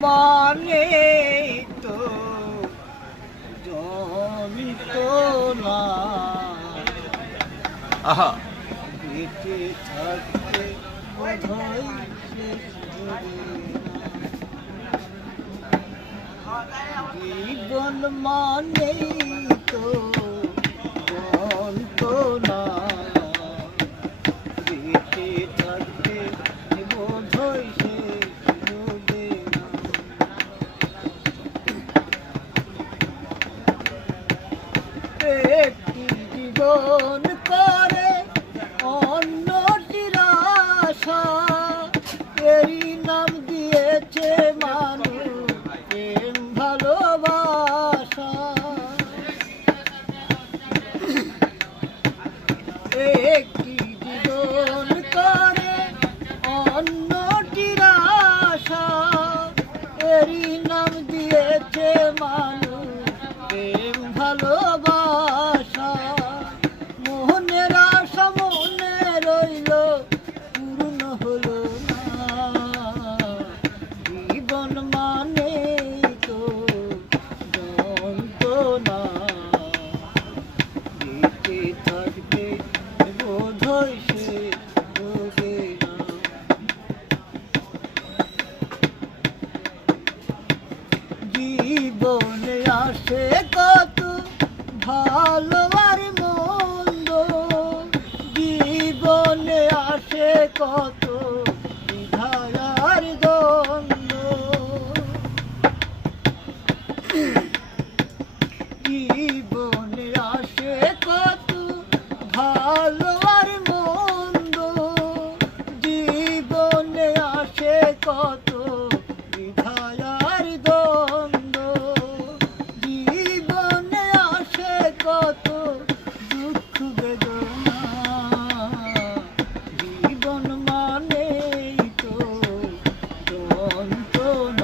মানে তো যন্ত্রণা আহা বেঁচে থাকতে বোধহয় শেষ হবে না। জীবন মানে তো যন্ত্রণা বেঁচে থাকতে বোধহয় শেষ হবে না। একটি জীবন করে অন্যটির আশা, এরই নাম দিয়েছে মানুষ প্রেম ভালোবাসা। একটি জীবন করে অন্যটির আশা, এরই নাম দিয়েছে মানুষ প্রেম ভালোবাসা। মোহনের আশা মনে রইল পূর্ণ হলো না। জীবন মানে তো যন্ত্রণা বেঁচে থাকতে বোধহয় শেষ হবে না। জীবনে আসে কত ভালো আর মন্দ, জীবনে আসে কত দ্বিধায় আর দ্বন্দ্ব। জীবনে আসে কত ভালো আর মন্দ, জীবনে আসে কত দ্বিধায় আর দ্বন্দ্ব। জীবনে আসে কত দুঃখ বেদনা, জীবন মানে তো যন্ত্রণা।